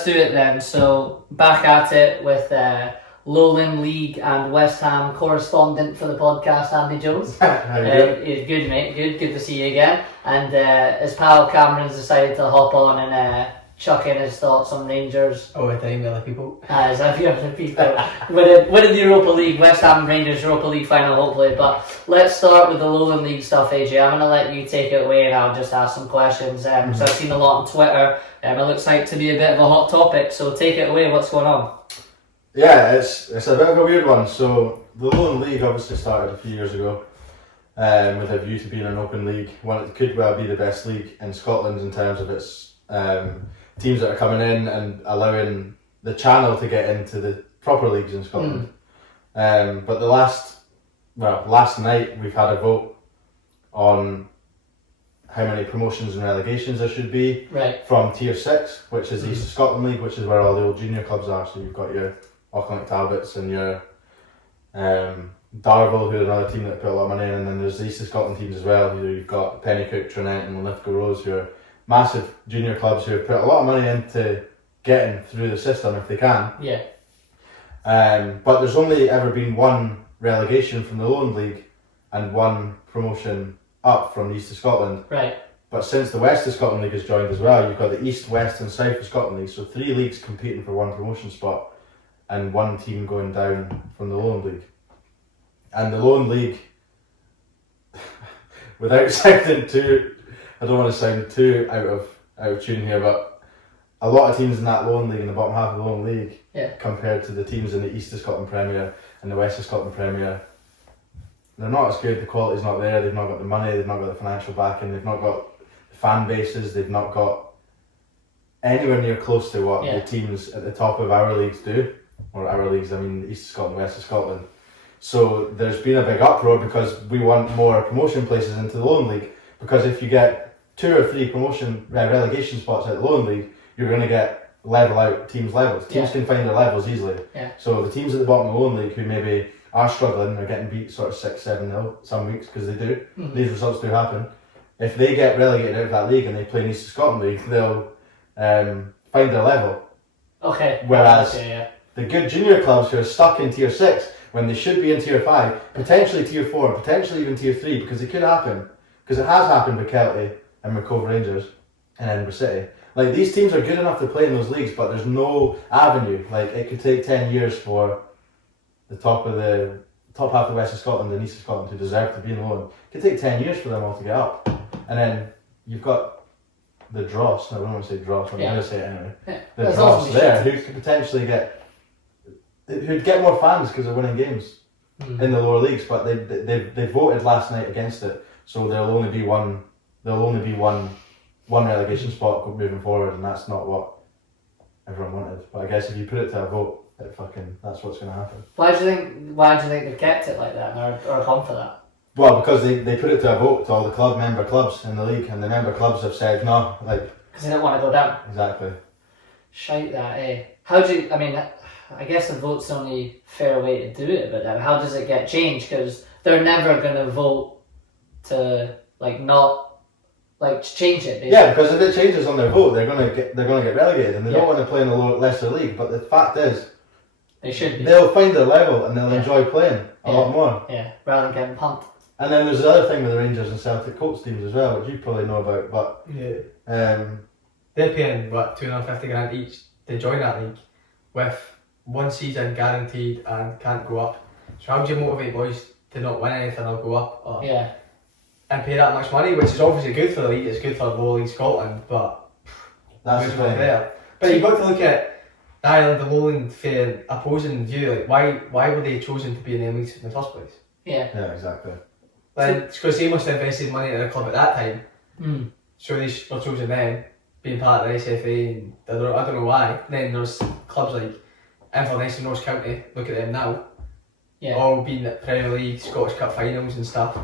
let's do it then. So back at it with Lowland League and West Ham correspondent for the podcast, Andy Jones. How you doing? Good mate, good to see you again. And his pal Cameron's decided to hop on and chuck in his thoughts on Rangers. Oh, the time, the other people. As every other people. Winning the Europa League, West Ham Rangers Europa League final hopefully. But let's start with the Lowland League stuff, AJ. I'm going to let you take it away and I'll just ask some questions. So I've seen a lot on Twitter. It looks like to be a bit of a hot topic. So take it away, what's going on? Yeah, it's a bit of a weird one. So the Lowland League obviously started a few years ago with a view to being an open league. One, it could well be the best league in Scotland in terms of its teams that are coming in and allowing the channel to get into the proper leagues in Scotland. But last night we've had a vote on how many promotions and relegations there should be from Tier 6, which is the East of Scotland League, which is where all the old junior clubs are. So you've got your Auckland Talbots and your Darvel, who are another team that put a lot of money in, and then there's the East of Scotland teams as well. You've got Pennycook, Trinent and Lithgow Rose, who are massive junior clubs who have put a lot of money into getting through the system if they can. Yeah. But there's only ever been one relegation from the Lowland League and one promotion up from the East of Scotland. Right. But since the West of Scotland League has joined as well, you've got the East, West and South of Scotland League, so 3 leagues competing for one promotion spot and one team going down from the Lowland League. And the Lowland League, without sounding too, I don't want to sound too out of tune here, but a lot of teams in that Lowland League, in the bottom half of the Lowland League, compared to the teams in the East of Scotland Premier and the West of Scotland Premier, they're not as good, the quality's not there, they've not got the money, they've not got the financial backing, they've not got the fan bases, they've not got anywhere near close to what the teams at the top of our leagues do. Or our leagues, I mean East of Scotland, West of Scotland. So there's been a big uproar because we want more promotion places into the Lowland League, because if you get 2 or 3 promotion relegation spots at the Lowland League, you're going to get level out teams' levels. Teams can find their levels easily. So the teams at the bottom of the Lowland League who maybe are struggling, are getting beat sort of 6-7-0 some weeks, because they do. These results do happen. If they get relegated out of that league and they play in East of Scotland League, they'll find their level. Okay. Whereas the good junior clubs who are stuck in Tier 6 when they should be in Tier 5, potentially Tier 4, potentially even Tier 3, because it could happen. Because it has happened with Kelty and with Cove Rangers and Edinburgh City. Like, these teams are good enough to play in those leagues, but there's no avenue. Like, it could take 10 years for the top half of the West of Scotland and East of Scotland who deserve to be in the Lowland. It could take 10 years for them all to get up. And then you've got the dross, I don't want to say dross, I'm going to say it anyway. The dross there who could potentially who'd get more fans because they're winning games in the lower leagues, but they voted last night against it, so there'll only be one relegation spot moving forward, and that's not what everyone wanted. But I guess if you put it to a vote, that's what's going to happen. Why do you think they've kept it like that or gone for that? Well, because they put it to a vote to all the member clubs in the league, and the member clubs have said no, because they don't want to go down. Exactly. Shite that, eh? How do you? I mean, I guess the vote's the only fair way to do it, but then how does it get changed? Because they're never going to vote to change it. Basically. Yeah, because if it changes on their vote, they're going to get relegated, and they don't want to play in a lesser league. But the fact is, they should be. They'll find their level and they'll enjoy playing a lot more. Yeah, rather than getting pumped. And then there's the other thing with the Rangers and Celtic Colts teams as well, which you probably know about. But they're paying $250,000 each to join that league, with 1 season guaranteed and can't go up. So how do you motivate boys to not win anything or go up? And pay that much money, which is obviously good for the league. It's good for Lower League Scotland, but that's the thing. There. But you've got to look at Ireland, the Lowland, for an opposing view. Like, why were they chosen to be in the leagues in the first place? Yeah, exactly. It's because they must have invested money in the club at that time. So they were chosen then, being part of the SFA, and I don't know why. Then there's clubs like Inverness and Ross County, look at them now. All being at Premier League, Scottish Cup finals and stuff.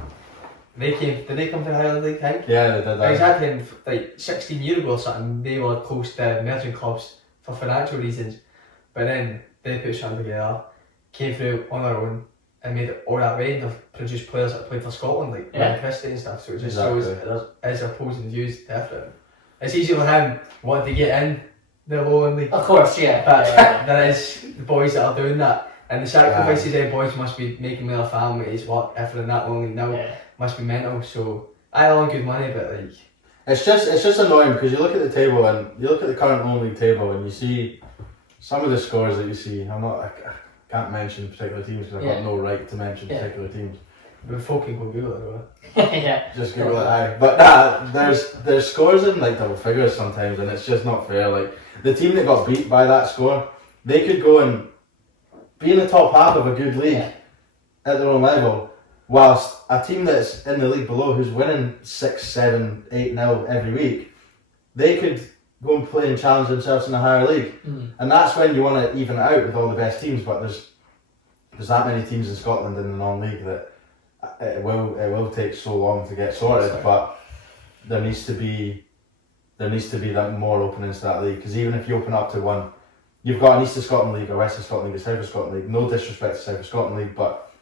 Did they come to the Highland League, I think? Yeah, they did that. Exactly, like 16 years ago or something, they were close to merging clubs for financial reasons. But then they put something together, came through on their own, and made it all that way, and have produced players that played for Scotland, like Ryan Christie and stuff. So it just shows that there's opposing views different. It's easy for him wanting to get in the Lowland League. Of course, yeah. But yeah. there is the boys that are doing that. And the sacrifices them boys must be making with their families, work, if they're in that Lowland League now, must be mental. So, I earn good money, but like... It's just annoying because you look at the table and you look at the current Lowland League table and you see some of the scores that you see. I can't mention particular teams because I've got no right to mention particular teams. But fucking go Google it, yeah. Just Google it, aye. But there's scores in like double figures sometimes, and it's just not fair. Like the team that got beat by that score, they could go and be in the top half of a good league at their own level, whilst a team that's in the league below who's winning 6, 7, 8-0 every week, they could go and play and challenge themselves in a higher league. And that's when you want to even it out with all the best teams, but there's that many teams in Scotland in the non-league that it will take so long to get sorted, but there needs to be that more openings to that league, because even if you open up to one, you've got an East of Scotland League, a West of Scotland League, a South of Scotland League, no disrespect to South of Scotland League, but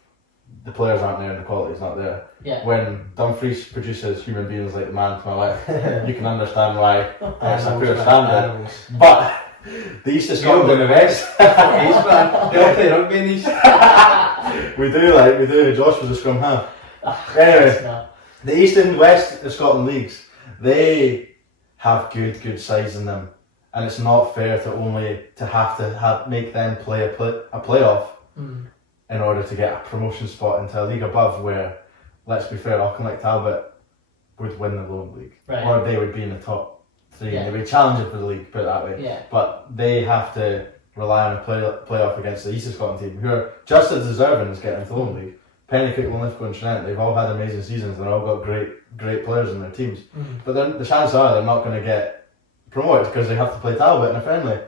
the players aren't there and the quality's not there. When Dumfries produces human beings like the man to my left, you can understand why it's a poor standard. But the East of Scotland and the West, they all play rugby in these. we do. Josh was a scrum half. Anyway, the East and West of Scotland leagues, they have good sides in them, and it's not fair to have to make them play a playoff in order to get a promotion spot into a league above, where, let's be fair, Auchinleck Talbot would win the Lowland League, or they would be in the top 3 and they'd be challenging for the league, put it that way. But they have to rely on a playoff against the East of Scotland team, who are just as deserving as getting into the Lowland League. Pennycook, Linlithgow and Trent, they've all had amazing seasons, they've all got great players in their teams. But the chances are they're not going to get promoted because they have to play Talbot in a friendly.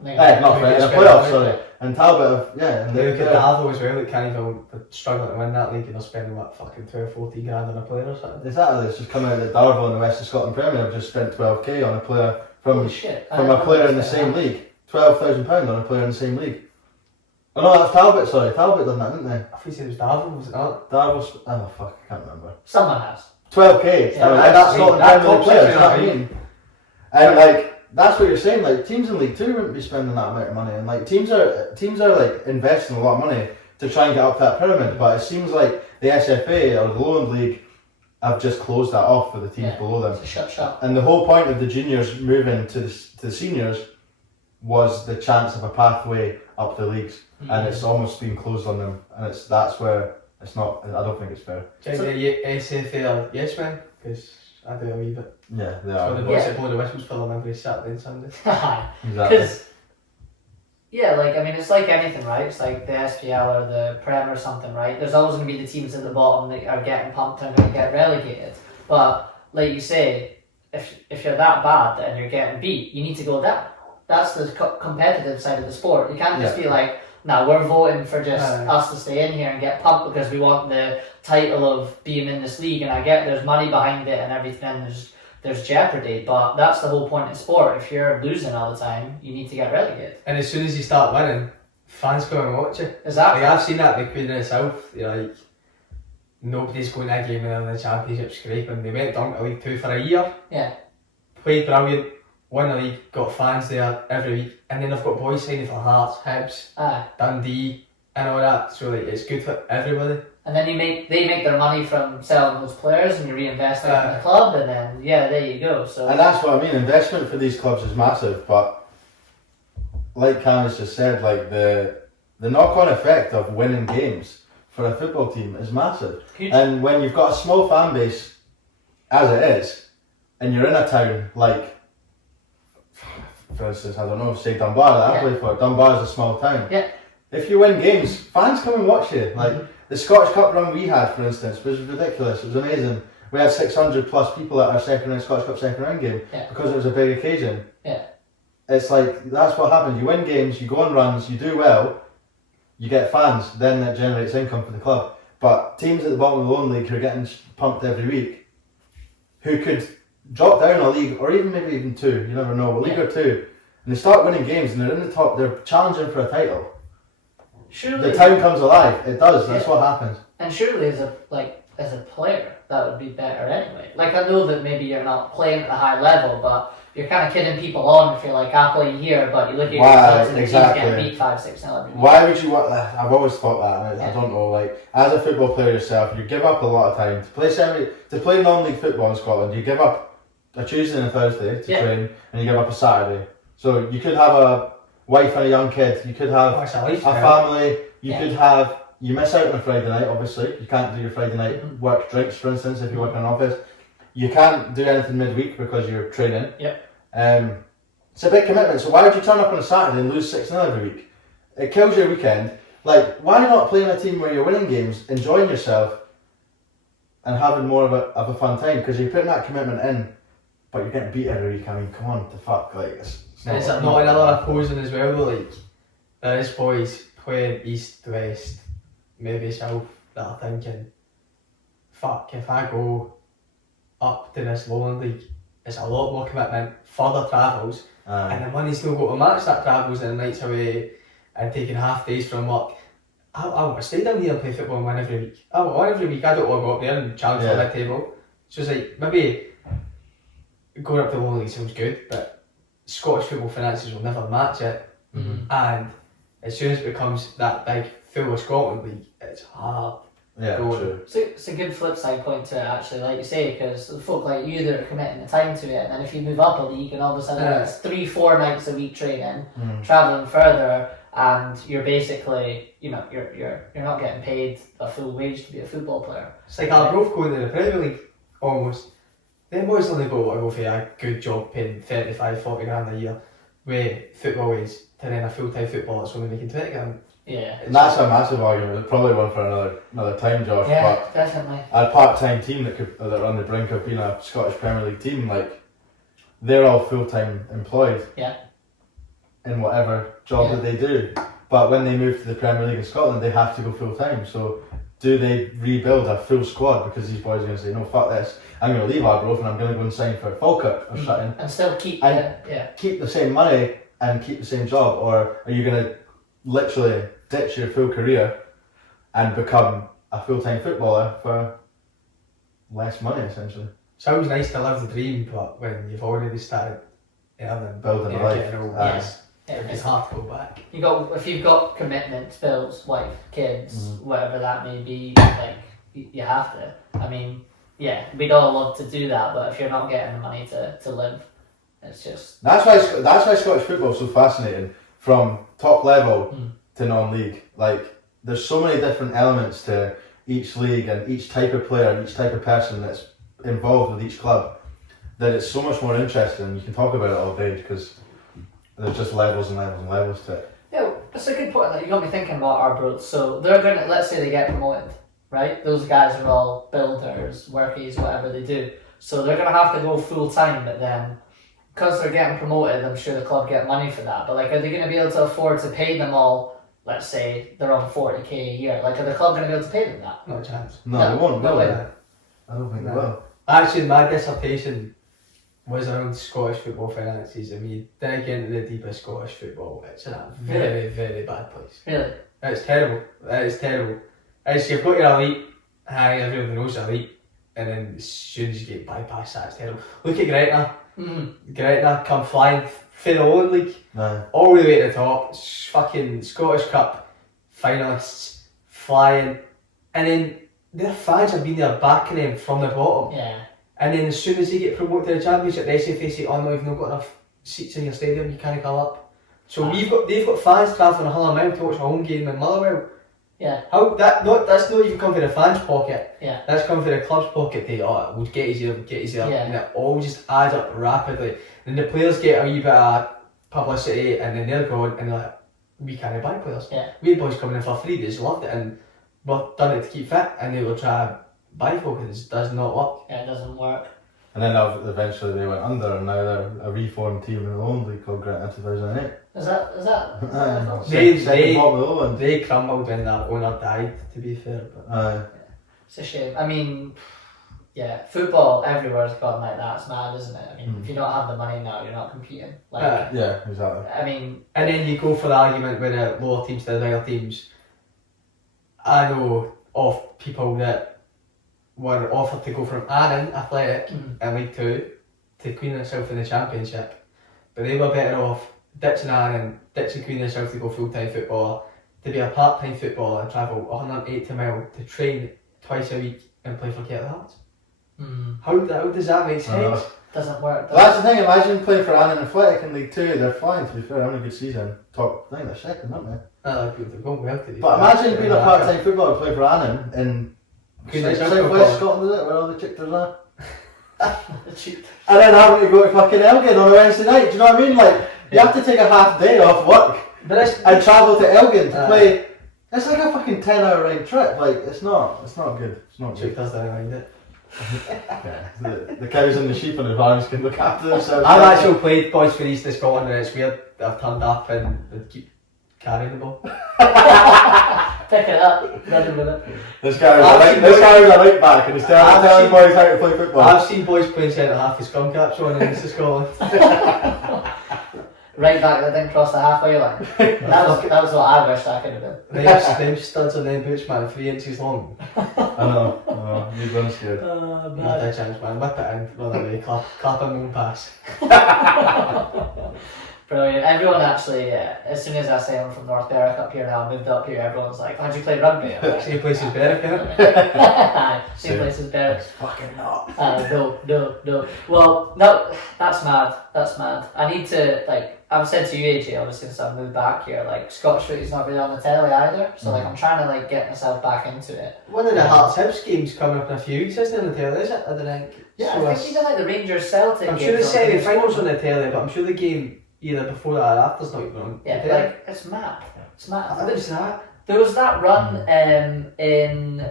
Not friendly, in a playoff, sorry. And Talbot, and they look at Darvo as well, at Cannyville, they're struggling to win that league and they're spending fucking 12, 14 grand on a player or something. Exactly, it's just come out that Darvo in the West of Scotland Premier have just spent 12k on a player from a player in the same league. £12,000 on a player in the same league. Oh no, that's Talbot, sorry. Talbot done that, didn't they? I thought you said it was Darvo, was it not? Darvo's, oh fuck, I can't remember. Someone has. 12k, that's Scotland Premier players, you know what I mean? And that's what you're saying, teams in League 2 wouldn't be spending that amount of money, and teams are investing a lot of money to try and get up that pyramid, but it seems like the SFA or the Lowland League have just closed that off for the teams below them. It's a shut. And the whole point of the juniors moving to the seniors was the chance of a pathway up the leagues, and it's almost been closed on them, and that's where it's not. I don't think it's fair. Check the SFA yes man, because I do a wee bit. Yeah, they so are. the boys that blow the whistles for them every Saturday and Sunday. Exactly. It's like anything, right? It's like the SPL or the Prem or something, right? There's always going to be the teams at the bottom that are getting pumped and going to get relegated. But like you say, if you're that bad and you're getting beat, you need to go down. That's the competitive side of the sport. You can't just be like, no, we're voting for just us to stay in here and get pumped because we want the title of being in this league. And I get there's money behind it and everything, and there's jeopardy, but that's the whole point of sport. If you're losing all the time, you need to get relegated. And as soon as you start winning, fans come and watch you. Exactly. I've seen that with Queen of the South. You're nobody's going to a game in the Championship scraping. They went down to League 2 for a year. Yeah. Played brilliant. Won the league, got fans there every week, and then they've got boys signing for Hearts, Hibs, Dundee, and all that. So it's good for everybody. And then they make their money from selling those players, and you reinvest it in the club, and then there you go. So and that's what I mean. Investment for these clubs is massive, but like Cammy's just said, the knock-on effect of winning games for a football team is massive. Huge. And when you've got a small fan base, as it is, and you're in a town like, for instance, I don't know, say Dunbar that I played for. Dunbar is a small town. Yeah. If you win games, fans come and watch you. The Scottish Cup run we had, for instance, was ridiculous. It was amazing. We had 600 plus people at our Scottish Cup second round game because it was a big occasion. Yeah. It's that's what happens. You win games, you go on runs, you do well, you get fans, then that generates income for the club. But teams at the bottom of the Lowland League who are getting pumped every week, who could drop down a league, or maybe even 2, you never know, a league or 2, and they start winning games and they're in the top, they're challenging for a title. Surely the town comes alive. It does. That's what happens. And surely as a player, that would be better anyway. I know that maybe you're not playing at a high level, but you're kind of kidding people on if you're like, I'll play you here, but you look at your Why? results and the team's Exactly. getting beat 5-6-0 every week. Why would you want that? I've always thought that. And I Yeah. don't know. Like, as a football player yourself, you give up a lot of time to play non-league football in Scotland. You give up a Tuesday and a Thursday to Yeah. train, and you give up a Saturday. So you could have a wife and a young kid. You could have That's a a lifestyle. family. You Yeah. could have. You miss out on a Friday night. Obviously, you can't do your Friday night work drinks, for instance, if you work in an office. You can't do anything midweek because you're training. Yep. It's a big commitment. So why would you turn up on a Saturday and lose 6-0 every week? It kills your weekend. Like, why not play in a team where you're winning games, enjoying yourself, and having more of a fun time? Because you're putting that commitment in, but you're getting beat every week. I mean, come on, the fuck, like it's And is it not another opposing as well though? Like, there is boys playing east, west, maybe south that are thinking, fuck, if I go up to this Lowland League, it's a lot more commitment, further travels, and the money's still got to match that travels and nights away and taking half days from work. I want to stay down here and play football and win every week. I want to win every week. I don't want to go up there and challenge for the table. So it's like, maybe going up to the Lowland League sounds good, but Scottish football finances will never match it. And as soon as it becomes that big full of Scotland League, it's hard. Yeah, true. So it's a good flip side point to it, actually, like you say, because the folk like you that are committing the time to it, and then if you move up a league and all of a sudden it's 3-4 nights a week training, travelling further, and you're basically, you know, you're not getting paid a full wage to be a football player. It's like Arbroath going to the Premier League, almost. Them boys only go for a good job paying 35-40 grand a year, where football is, to then a full-time footballer only making 20 grand. Yeah. And that's a massive argument. It's probably one for another time, Josh. Yeah, But definitely. a part-time team that are on the brink of being a Scottish Premier League team, like they're all full-time employed. Yeah. In whatever job that they do, but when they move to the Premier League in Scotland, they have to go full-time. So, do they rebuild a full squad because these boys are going to say, no, fuck this, I'm going to leave Arbroath and I'm going to go and sign for Falkirk or something, And still keep keep the same money and keep the same job, or are you going to literally ditch your full career and become a full-time footballer for less money, essentially? Sounds nice to live the dream, but when you've already started earning, Building a life. getting old, Yes. it's hard to go back. If you've got commitments, bills, wife, kids, whatever that may be, like you have to. I mean, yeah, we'd all love to do that, but if you're not getting the money to live, it's just That's why Scottish football is so fascinating, from top level to non-league. Like, there's so many different elements to each league and each type of player and each type of person that's involved with each club, that it's so much more interesting. You can talk about it all day because there's just levels and levels and levels to it. yeah, that's a good point. Like, you got me thinking about Arbroath. So they're gonna, let's say they get promoted, right? Those guys are all builders, workies, whatever they do. So they're gonna have to go full time, but then because they're getting promoted, I'm sure the club get money for that. But like, are they gonna be able to afford to pay them all? Let's say they're on 40k a year. Like, are the club gonna be able to pay them that? Not a chance. No, No, they won't. no will way. they? I don't think they will. Actually, my dissertation was around Scottish football finances. I mean, dig into the deepest Scottish football, it's in a very, very bad place. Really? It's terrible. It is terrible. It's, you've got your elite, everyone knows elite, and then as soon as you get bypassed, that's terrible. Look at Gretna. Gretna come flying for the Lowland League, all the way to the top, fucking Scottish Cup finalists, flying, and then their fans have been there backing them from the bottom. Yeah. And then as soon as they get promoted to the Championship, the SFA say, oh no, you've not got enough seats in your stadium, you can't come up. So they've got fans travelling 100 miles to watch a home game in Motherwell. Yeah. That's not even come from the fans' pocket. Yeah. That's come from the club's pocket. We'll get his here, Yeah. and it all just adds up rapidly. Then the players get a wee bit of publicity, and then they're gone, and they're like, we can't buy players. Yeah. We had boys coming in for free, they just loved it, and we've done it to keep fit, and they will try to buy folk, and it just does not work. Yeah, it doesn't work. And then eventually they went under, and now they're a reformed team in the Lowland League called Gretna 2008. Is that? They bottom of the Lowland. They crumbled when their owner died, to be fair. But It's a shame. I mean, yeah, football everywhere's gone like that. It's mad, isn't it? I mean, if you don't have the money now, you're not competing. Like, yeah, exactly. I mean, and then you go for the argument with the lower teams to the bigger teams. I know of people that were offered to go from Annan Athletic in League 2 to clean themselves in the Championship, but they were better off ditching Aaron, ditching Queen themselves to go full-time footballer, to be a part-time footballer and travel 180 miles to train twice a week and play for Kettle Hearts. How does that make sense? Doesn't work. Well, that's the thing, imagine playing for Annan Athletic in League 2, they're flying to be fair, having a good season. Top, I think they're second, aren't they? They're going well to be But fair. imagine being a part-time footballer playing for Annan in South West Scotland, is it, where all the chichters are? And then having to go to fucking Elgin on a Wednesday night, do you know what I mean? Like, you have to take a half day off work and travel to Elgin to play. It's like a fucking 10-hour round trip, like, it's not good. It's not good. does that mind it. The cows and the sheep and the farms can look after themselves. I've actually played Boys for East of Scotland, and it's weird that I've turned up and they keep carrying the ball. Pick it up, run with it. This guy was a right back and he's telling boys how to play football. I've seen boys playing centre half with scrum caps on in East of Scotland. Right back that didn't cross the halfway line. That was what I wished I could have been. Them studs on them boots, man, 3 inches long. I know, you're gonna scared. Not a chance, man. Whip it in, run away, clap and won't pass. Brilliant. Everyone actually, as soon as I say I'm from North Berwick up here now, moved up here, everyone's like, how'd you play rugby? I'm like, Same place as Berwick, innit? Same place as Berwick. Fucking not. No. Well, no, that's mad. I need to, like, I've said to you, AJ, obviously, since I've moved back here, like, Scottish footy's not really on the telly either, so, like, I'm trying to, like, get myself back into it. One of the Hearts Hibs games coming up in a few weeks, isn't it, on the telly, is it? I don't think. Yeah, So I think even, like, the Rangers Celtic I'm sure the semi-finals on the telly, but I'm sure the game either before that or after's not even on. Yeah, like, it's mad. I didn't see that. There was that run in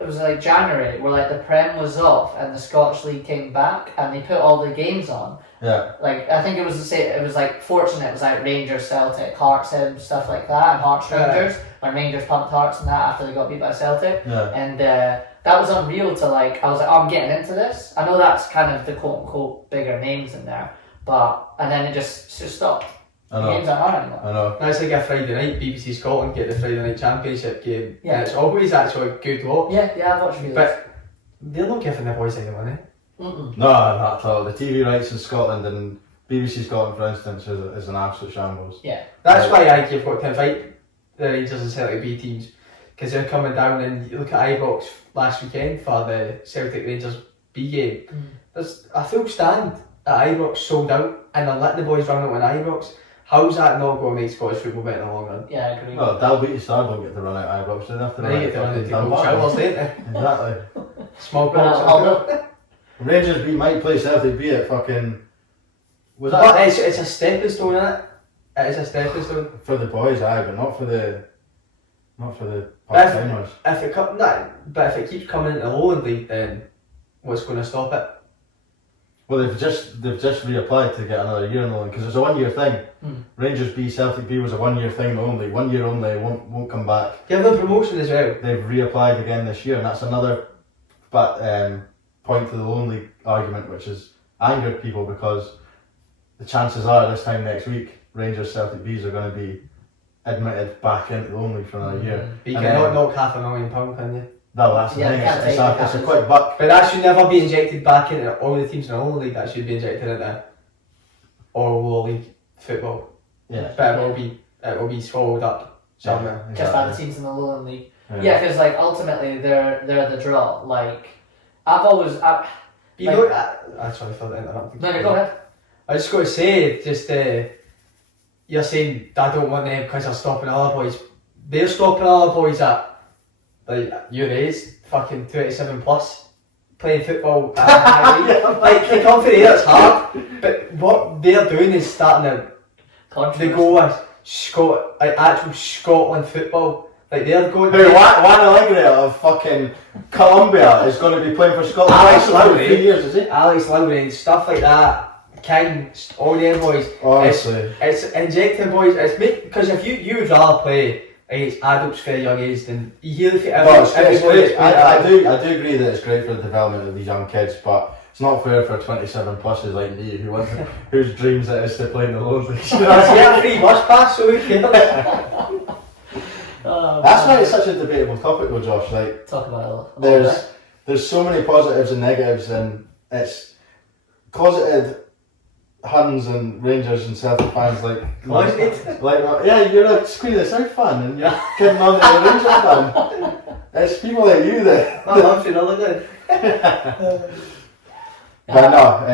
it was like January where like the Prem was off and the Scottish League came back and they put all the games on. Yeah. Like I think it was the same. It was like fortunate. It was like Rangers, Celtic, Hearts, Hibs, stuff like that, and Hearts Rangers. When Rangers pumped Hearts and that after they got beat by Celtic. Yeah. And that was unreal to like. I was like, oh, I'm getting into this. I know that's kind of the quote unquote bigger names in there, and then it just stopped. I The know. games aren't on anymore. I know. That's like a Friday night, BBC Scotland get the Friday night championship game. Yeah. And it's always actually good watch. Yeah, I've watched videos. But they're not giving the boys any money. Mm-mm. No, not at all. The TV rights in Scotland and BBC Scotland, for instance, is an absolute shambles. Yeah. That's why I think you've got to invite the Rangers and Celtic B teams, because they're coming down, and you look at Ibrox last weekend for the Celtic Rangers B game. There's a full stand at Ibrox sold out, and they're letting the boys run out on Ibrox. How's that not going to make Scottish football better in the long run? Yeah, I agree. Well, Dalbeatty Star don't get to run out Ibrox, they have to They get to run fucking into cold Dunbar. showers, don't they? Exactly. Small Well, box. Rangers B might play Celtic B at fucking. Was that But it's a stepping stone, isn't it? It is a stepping stone. for the boys? Aye, but not for the part timers. But if it keeps coming into the Lowland League, then what's going to stop it? Well, they've just reapplied to get another year in the Lowland because it's a 1 year thing. Rangers B, Celtic B was a 1 year thing only. 1 year only, won't come back. Give them promotion as well. They've reapplied again this year, and that's another point to the Lowland League argument, which has angered people because the chances are this time next week, Rangers Celtic Bs are going to be admitted back into the Lowland League for another year. But you And can then- knock £500,000, can you? No, that's the Yeah, thing. can't It's take a it. quick buck. But that should never be injected back into all the teams in the Lowland League. That should be injected into all Lowland League football. Yeah. But it will be swallowed up somewhere. Yeah, Just by the exactly. teams in the Lowland League. Yeah. Yeah, because like ultimately they're the draw. Like I've always. You Like- know, sorry for the interrupting. No, go ahead. I just got to say, you're saying I don't want them because they're stopping other boys. They're stopping other boys at like your age, fucking 27 plus, playing football at a high league. Like they come for there, it's hard. But what they're doing is starting to go with actual Scotland football. Like they're going. Who, Juan Allegri of fucking Colombia is going to be playing for Scotland Alex twice in Lowry. 3 years, is he? Alex Lowry, stuff like that. King, all them boys. Honestly. It's injecting boys. It's because if you would rather play against adults for a young age than you hear if Well, it's everybody. great. I do agree that it's great for the development of these young kids, but it's not fair for 27 pluses like me whose dreams it is to play in the Lowland League. That's a free bus pass, so who cares? That's why it's such a debatable topic though, Josh. Like, Talk about it a little bit. there's so many positives and negatives, and it's closeted Huns and Rangers and Celtic fans Closeted? yeah, you're a Queen of the South fan and you're kidding on the Rangers fan. It's people like you that. I love you, another good. But no,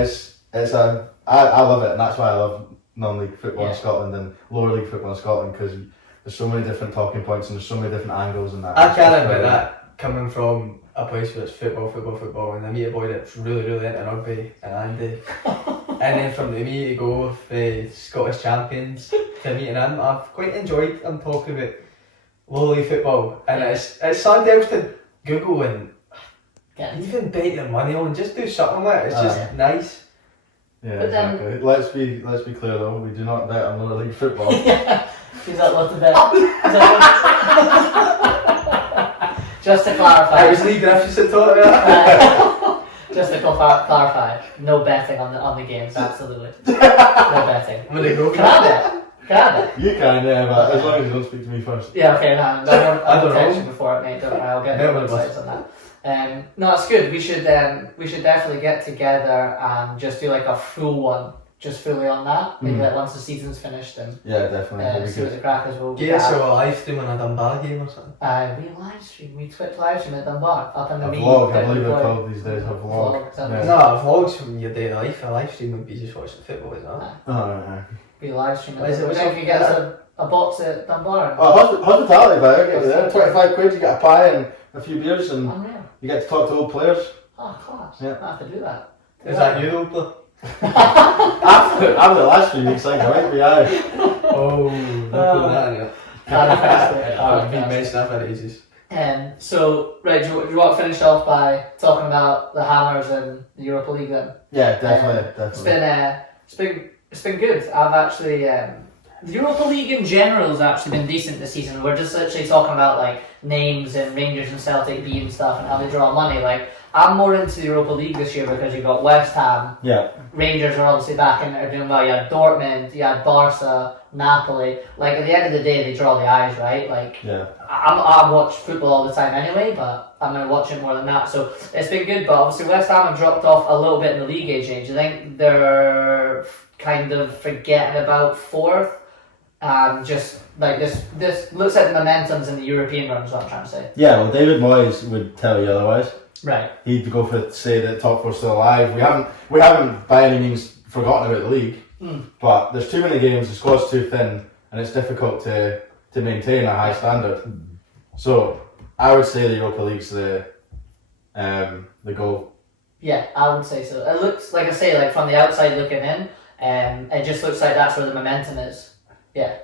I love it, and that's why I love non-league football in Scotland and lower league football in Scotland, because there's so many different talking points and there's so many different angles and that. I can't admit that, coming from a place where it's football, and I meet a boy that's really into rugby, and Andy, and then from the me to go with the Scottish champions to meeting him, I've quite enjoyed him talking about lower league football, and it's something else to Google and even bet your money on, just do something with it. It's just nice. Yeah, exactly. Let's be clear though, we do not bet on lower league football. Is that what to bet? Just to clarify. I was Lee Griffiths that taught me that. Just to clarify, no betting on the games, absolutely. No betting. I'm gonna go for Can I bet? You can, yeah, but as long as you don't speak to me first. Yeah, okay, I won't text you know. before it, mate, don't worry, I'll get no insights on that. No, it's good, we should definitely get together and just do like a full one, just fully on that, maybe like once the season's finished and yeah, definitely. see what the crackers will be. Yeah, so a live stream on a Dunbar game or something? We Twitch live stream at Dunbar, up in the meet. Vlog, I believe they're called these days, a vlog. Yeah. No, a vlog's from your day of life. A live stream would be just watching football, isn't it? Oh, Be live streaming. Is it- We think you get a box at Dunbar. oh, hospitality, but I get you there. 25 quid, you get a pie and a few beers, and Unreal. you get to talk to old players. Oh, class. Yeah. I have to do that. Is that you, Oprah? After the last few weeks, I might be out. Oh, don't put that in it. I've been mentioning that for ages. So, right, do you want to finish off by talking about the Hammers and the Europa League then? Yeah, definitely. It's been good. I've actually the Europa League in general has actually been decent this season. We're just literally talking about like names and Rangers and Celtic being stuff and how they draw money. Like I'm more into the Europa League this year because you got West Ham. Yeah. Rangers are obviously back and are doing well. You had Dortmund, you had Barca, Napoli. Like at the end of the day, they draw the eyes, right? Like Yeah. I watch football all the time anyway, but I'm going to watch it more than that. So it's been good, but obviously West Ham have dropped off a little bit in the league age. Do you think they're kind of forgetting about fourth? Just like this looks like the momentum's in the European run is what I'm trying to say. Yeah, well, David Moyes would tell you otherwise. Right. He'd go for say that top four's still alive. We haven't by any means forgotten about the league, but there's too many games. The squad's too thin, and it's difficult to maintain a high standard. So I would say the Europa League's the goal. Yeah, I would say so. It looks like I say, like from the outside looking in, it just looks like that's where the momentum is. Yeah.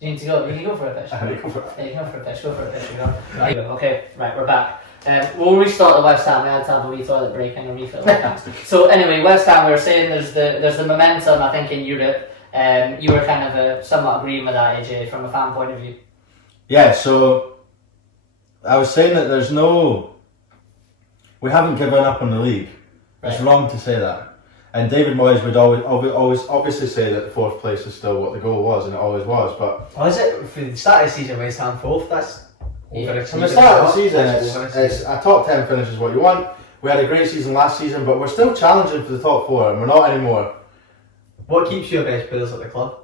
You need to go. You can go for a pitch. Go for it. Yeah, you can go for a pitch. Go for a pitch. You go. Right. Okay. Right. We're back. We'll restart the West Ham. We had to have a wee toilet break and a refill. So anyway, West Ham. We were saying there's the momentum. I think in Europe. You were kind of somewhat agreeing with that, AJ, from a fan point of view. Yeah. So I was saying that we haven't given up on the league. It's wrong to say that. And David Moyes would always obviously say that fourth place is still what the goal was, and it always was. But is it for the start of the season? West Ham fourth. That's from the start of the season, it's a top 10 finish is what you want. We had a great season last season, but we're still challenging for the top four, and we're not anymore. What keeps your best players at the club?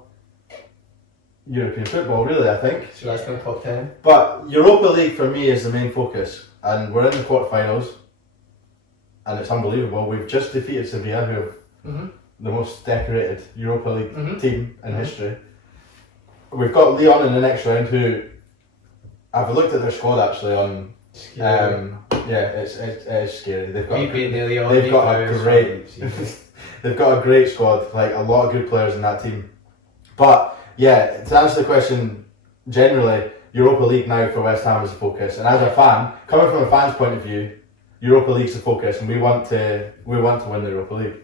European football, really, I think. So that's been top 10. But Europa League for me is the main focus, and we're in the quarterfinals, and it's unbelievable. We've just defeated Sevilla, who are the most decorated Europa League team in history. We've got Lyon in the next round, who I've looked at their squad actually on. It's scary. They've got a great squad, like a lot of good players in that team. But yeah, to answer the question, generally Europa League now for West Ham is the focus, and as a fan, coming from a fan's point of view, Europa League's the focus, and we want to win the Europa League.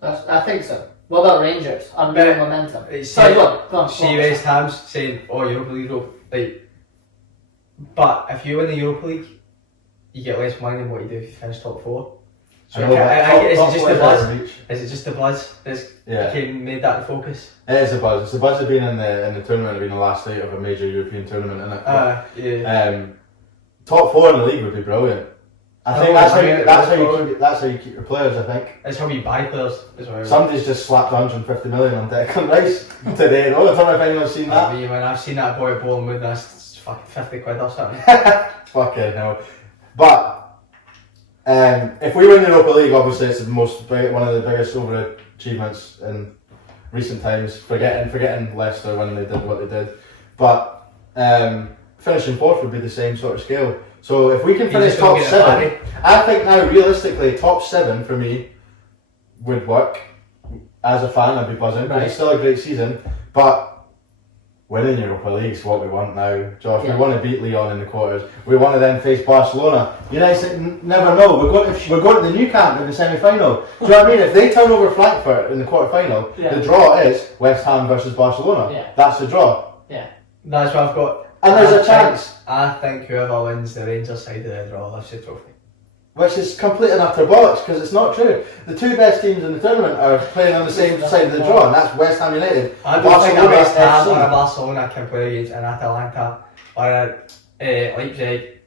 I think so. What about Rangers? Unreal momentum. Go on. See West Ham's saying, Europa League, like, but if you win the Europa League, you get less money than what you do if you finish top four. So is it just the buzz? Is it just the buzz that's made that the focus? It is a buzz. It's the buzz of being in the tournament, being the last eight of a major European tournament, isn't it? Top four in the league would be brilliant. I think that's how you keep your players. I think it's how we buy players as well. Somebody's just slapped 150 million on Declan Rice today. Though I don't know if anyone's seen that. Me, when I've seen that boy at Bowling, that's fucking 50 quid or something. Fucking hell. But if we win the Europa League, obviously it's one of the biggest overachievements in recent times. Forgetting Leicester when they did what they did, but finishing fourth would be the same sort of scale. So if we can finish top 7, I think now realistically top 7 for me would work. As a fan, I'd be buzzing. Right. It's still a great season, but winning Europa League is what we want now, Josh. Yeah. We want to beat Lyon in the quarters. We want to then face Barcelona. United never know. We're going to the Nou Camp in the semi-final. Do you know what I mean? If they turn over Frankfurt in the quarter-final, the draw is West Ham versus Barcelona. Yeah. That's the draw. Yeah. That's what I've got. And there's a chance. I think whoever wins the Rangers side of the draw lifts the trophy. Which is complete and utter bollocks, because it's not true. The two best teams in the tournament are playing on the same side of the draw, and that's West Ham United. I don't think a West Ham or a Barcelona can play against an Atalanta or a Leipzig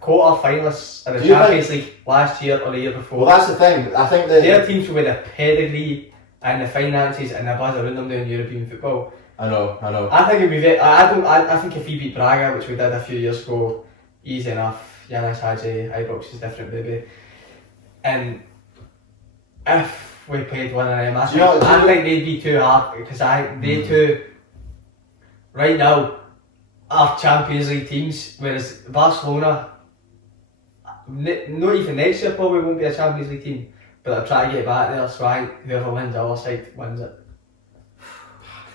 quarter finalists in the Champions League last year or the year before. Well, that's the thing. I think their teams with the pedigree and the finances and the buzz around them doing European football. I know. I think it'd be I think if we beat Braga, which we did a few years ago, easy enough. Yanis Hadji, Ibrox is different, baby. And if we played one of them, I think they'd be too hard because they two right now are Champions League teams, whereas Barcelona, not even next year probably won't be a Champions League team, but they'll try to get back there. So whoever wins the other side wins it.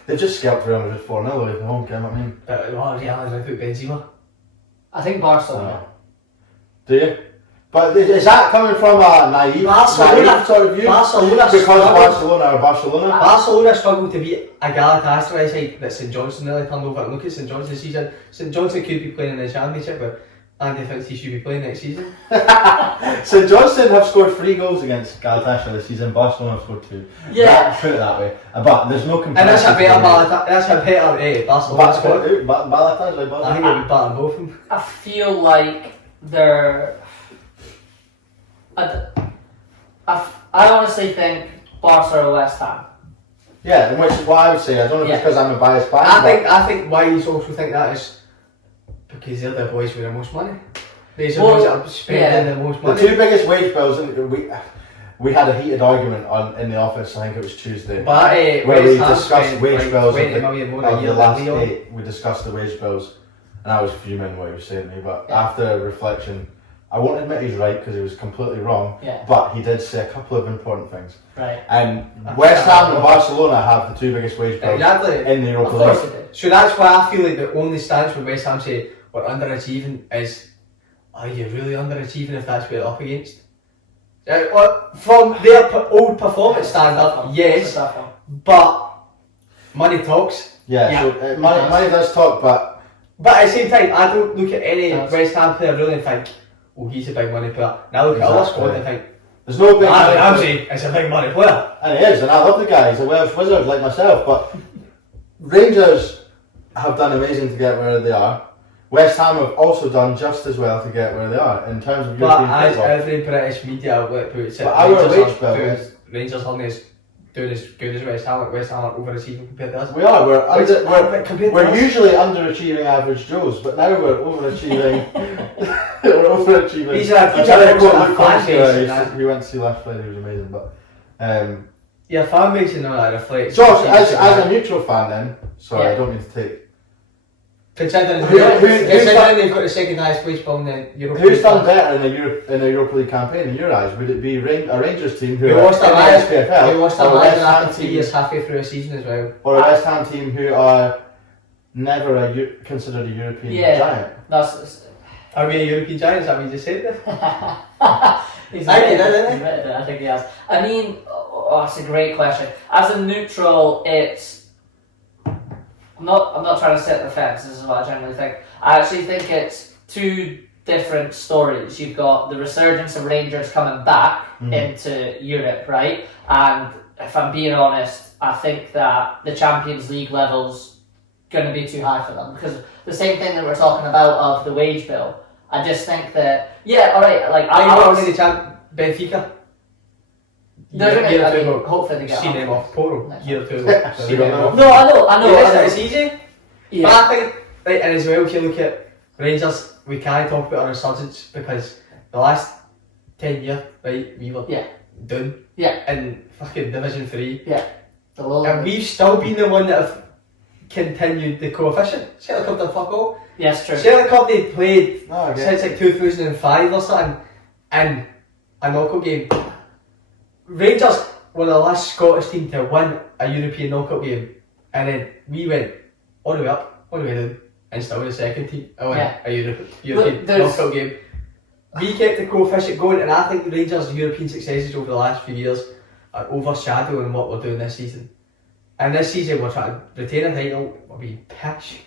They just scalped Real Madrid 4-0 at the home game. I mean, but Real Madrid put Benzema. I think Barcelona. Do you? But is that coming from a naive sort of view? Barcelona struggled to beat a Galatasaray side that St Johnstone nearly turned over. Look at St Johnstone this season. St Johnstone could be playing in the Championship, but Andy thinks he should be playing next season. St Johnstone have scored 3 goals against Galatasaray this season. Barcelona have scored 2. Yeah. Put it that way. But there's no comparison. And that's a better Barcelona squad. Galatasaray. I think it'll be better than both of them. I feel like they're. I honestly think Barca or West Ham. Yeah, and which is what I would say. I don't know if it's because I'm a biased fan. I think why you also think that is because they're the boys with the most money. They're the boys that are spending the most money. The 2 biggest wage bills, and we had a heated argument in the office. I think it was Tuesday, but, where we discussed wage bills of the last 8. We discussed the wage bills, and I was fuming what he was saying to me. But after reflection, I won't admit he's right because he was completely wrong. Yeah. But he did say a couple of important things. Right. And West Ham and Barcelona have the 2 biggest wage bills in the Europa League. So that's why I feel like the only stance when West Ham say we're underachieving is, are you really underachieving if that's what you're up against? From their old performance standard, yes, but money talks. Yeah. So money does talk, but at the same time, I don't look at any West Ham player really and think, oh, he's a big money player. Now look at other squad and think, there's no big money Ramsey is a big money player. And he is, and I love the guy. He's a Welsh wizard like myself. But Rangers have done amazing to get where they are. West Ham have also done just as well to get where they are in terms of European football. But as every British media outlet puts it, Rangers aren't as doing as good as West Ham. West Ham are overachieving compared to us. We are. We're usually underachieving average Joes, but now we're overachieving. We're overachieving. He's fan base. He went to see last Friday. He was amazing, but yeah, fan base and all that reflects. Josh, as a neutral fan, then sorry, I don't need to take. Considering they've got the second highest wage bill in the Europa League. Who's done better in the Europa League campaign in your eyes? Would it be a Rangers team who lost are in the SPFL, who lost a manager after 3 years halfway through a season as well, or a West Ham team who are never considered a European giant? Are we a European giant? Is that what you just said there? I think he has. I mean, that's a great question. As a neutral, I'm not trying to set the fence, this is what I generally think. I actually think it's 2 different stories. You've got the resurgence of Rangers coming back into Europe, right? And if I'm being honest, I think that the Champions League level's going to be too high for them. Because the same thing that we're talking about of the wage bill, I just think that alright. Like I want to win the champ Benfica. Hopefully they get see them off Porto. Year or two. See them off. No, I know. It's easy. Yeah. But I think, right, and as well, if you look at Rangers, we can't talk about our resurgence because the last 10 years, right, we were done. Yeah. In fucking Division 3. Yeah. And we've still been the one that have continued the coefficient. Celtic Cup done fuck all. Yes, true. Celtic Cup they played since like 2005 or something in a knockout game. Rangers were the last Scottish team to win a European knockout game, and then we went all the way up, all the way down, and still the second team to win a European knockout game. We kept the coefficient going, and I think the Rangers' European successes over the last few years are overshadowing what we're doing this season. And this season we're trying to retain a title, we pitch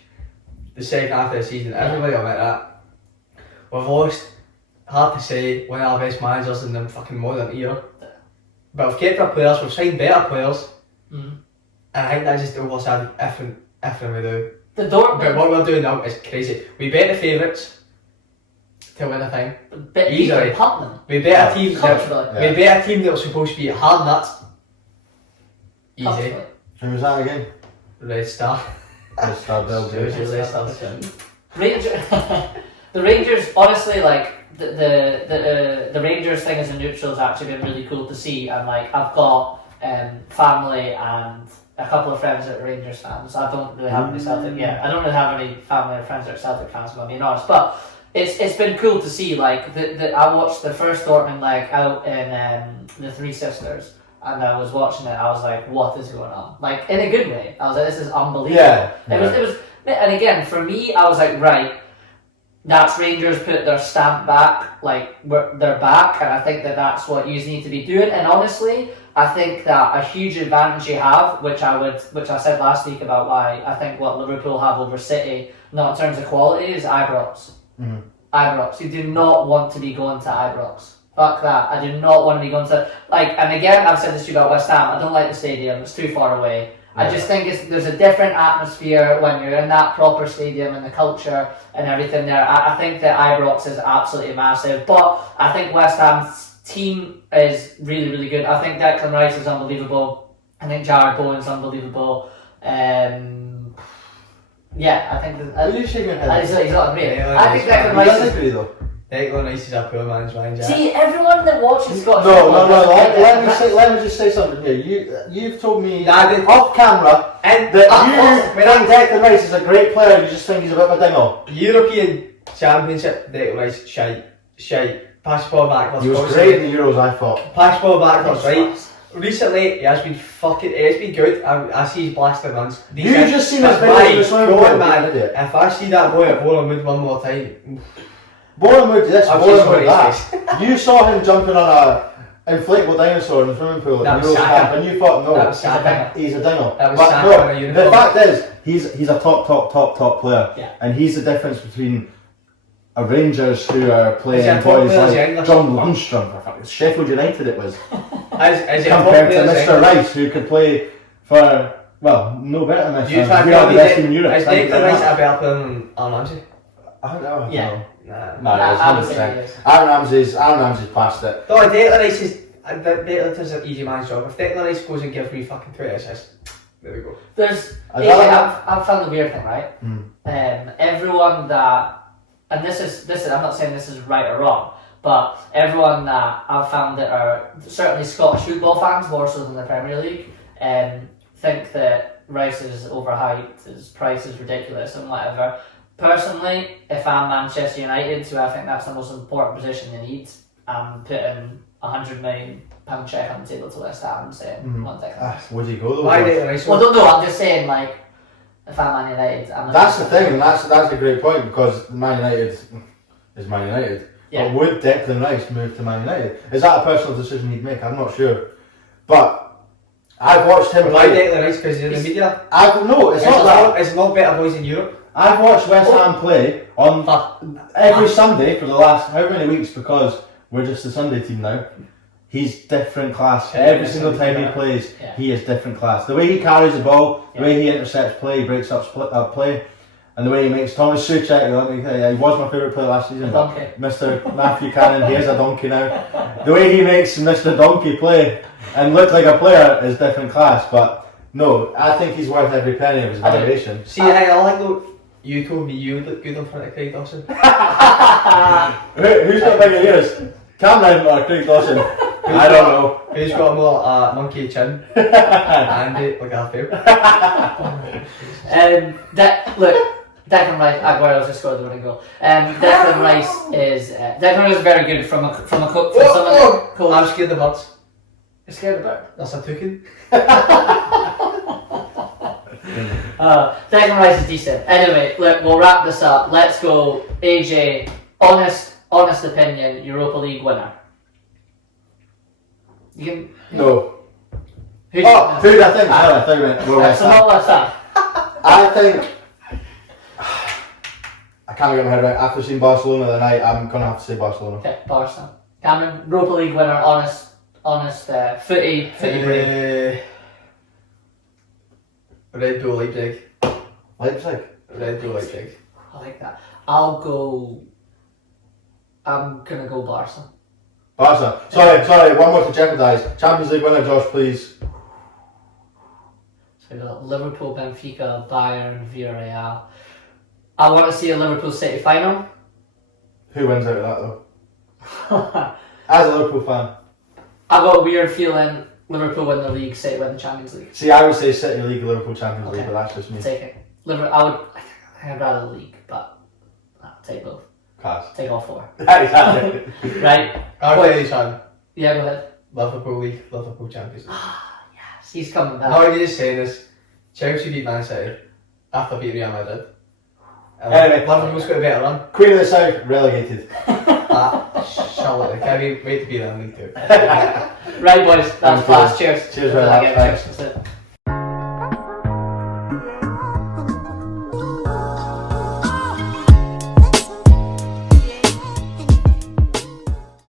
the second half of the season, everybody will admit that. We've lost, hard to say, one of our best managers in the fucking modern era. But we've kept our players, we've signed better players, and I think that just overshadowed everything we do. But what we're doing now is crazy. We bet the favourites to win a thing. Easily. We bet a team that was supposed to be hard nuts. Easy. Who was that again? Red Star. Red Star Belgium. The Rangers, honestly, like the Rangers thing as a neutral has actually been really cool to see, and like I've got family and a couple of friends that are Rangers fans. I don't really have any Celtic. I don't really have any family or friends that are Celtic fans, if I'm being honest. But it's been cool to see. Like I watched the first Dortmund leg out in the Three Sisters, and I was watching it. I was like, what is going on? Like in a good way. I was like, this is unbelievable. It was, and again for me, I was like, right. That's Rangers put their stamp back, like they're back, and I think that that's what you need to be doing. And honestly, I think that a huge advantage you have, which I said last week about why I think what Liverpool have over City, not in terms of quality, is Ibrox. Ibrox. You do not want to be going to Ibrox. Fuck that. I do not want to be going to and again, I've said this to you about West Ham. I don't like the stadium. It's too far away. I just think there's a different atmosphere when you're in that proper stadium and the culture and everything there. I think that Ibrox is absolutely massive, but I think West Ham's team is really, really good. I think Declan Rice is unbelievable. I think Jared Bowen's unbelievable. I think that, you shaking your head? He's not great. I think Declan Rice is great though. Declan Rice is a poor man's mind. See, everyone that watches Scottish football. Let me just say something here. You've told me off camera that you think Declan Rice is a great player. You just think he's a bit of a dingo. European Championship, Declan Rice, shite. Pass ball backwards. He was great in the Euros, I thought. Pass ball backwards, right? Recently, he has been good. I see he's blasting runs. You just seen his video in the swimming pool, man. If I see that boy at Bowling one more time. Bournemouth, that. You saw him jumping on a inflatable dinosaur in the swimming pool at the Euros camp, and you thought, no, he's a dino. But no, the fact is, he's a top player, and he's the difference between a Rangers who are playing boys like John Lundstrom, Sheffield United it was, compared to Mr. Rice who could play for, well, no better than this. We are the best team in Europe. Is Declan Rice a better player than Aaron Ramsey? I don't know. Yeah. Aaron Ramsey's past it. No, Declan Rice is an easy man's job. If Declan Rice goes and gives me fucking 20 assists, there we go. I've found the weird thing, right? Everyone that, and this is I'm not saying this is right or wrong, but everyone that I've found that are certainly Scottish football fans more so than the Premier League, think that Rice is overhyped, his price is ridiculous and whatever. Personally, if I'm Manchester United, so I think that's the most important position they need, I'm putting £100 million check on the table to West Ham and saying, one thing. Would you go though? Why did Rice? Well, don't know. I'm just saying, like, if I'm Man United, that's the thing, and that's a great point because Man United is Man United. Yeah. But would Declan Rice move to Man United? Is that a personal decision he'd make? I'm not sure, but I've watched him. Why Declan Rice? Because he's in the media. It's not that. It's not better boys in Europe. I've watched West Ham play on every Sunday for the last how many weeks because we're just a Sunday team now. He's different class. Every single time he plays, he is different class. The way he carries the ball, the way he intercepts play, breaks up play. And the way he makes Thomas Souček, he was my favourite player last season. Mr. Matthew Cannon, he is a donkey now. The way he makes Mr. Donkey play and look like a player is different class. But no, I think he's worth every penny of his valuation. See, I like though. You told me you look good in front of Craig Dawson. Who's got bigger ears? Cam Ryan or Craig Dawson? I don't know. Who's got more monkey chin? Andy, like a fair. Look, Declan Rice. Aguero's just scored the winning goal. Declan Rice is very good from a cook. I'm scared of birds. You're scared of birds? That's a toucan. Declan Rice is decent. Anyway, look, we'll wrap this up. Let's go. AJ, honest opinion, Europa League winner. No. Who do I think? I think. I can't get my head right. After seeing Barcelona the night, I'm gonna have to say Barcelona. Okay, Barca. Cameron, Europa League winner, honest, footy brain. Red Bull Leipzig. Leipzig? Red Bull Leipzig. I like that. I'm gonna go Barca. Barca. Sorry, one more to jeopardise. Champions League winner, Josh, please. So we got Liverpool, Benfica, Bayern, Villarreal. I want to see a Liverpool City final. Who wins out of that though? As a Liverpool fan. I've got a weird feeling Liverpool win the league, City win the Champions League. See, I would say City League, Liverpool Champions League, but that's just me. Take it. I'd rather the league, but I'll take both. Class. Take all four. Exactly. Right. I'll tell you, Sean. Yeah, go ahead. Liverpool League, Liverpool Champions League. Yes, he's coming back. All you're just saying is Chelsea beat Man City after beating Real Madrid. Anyway, Liverpool's got a better run. Queen of the South, relegated. Charlotte, Cammy, wait to be there in League 2. Right, boys, that's class. Cheers. Cheers, very much. That's it.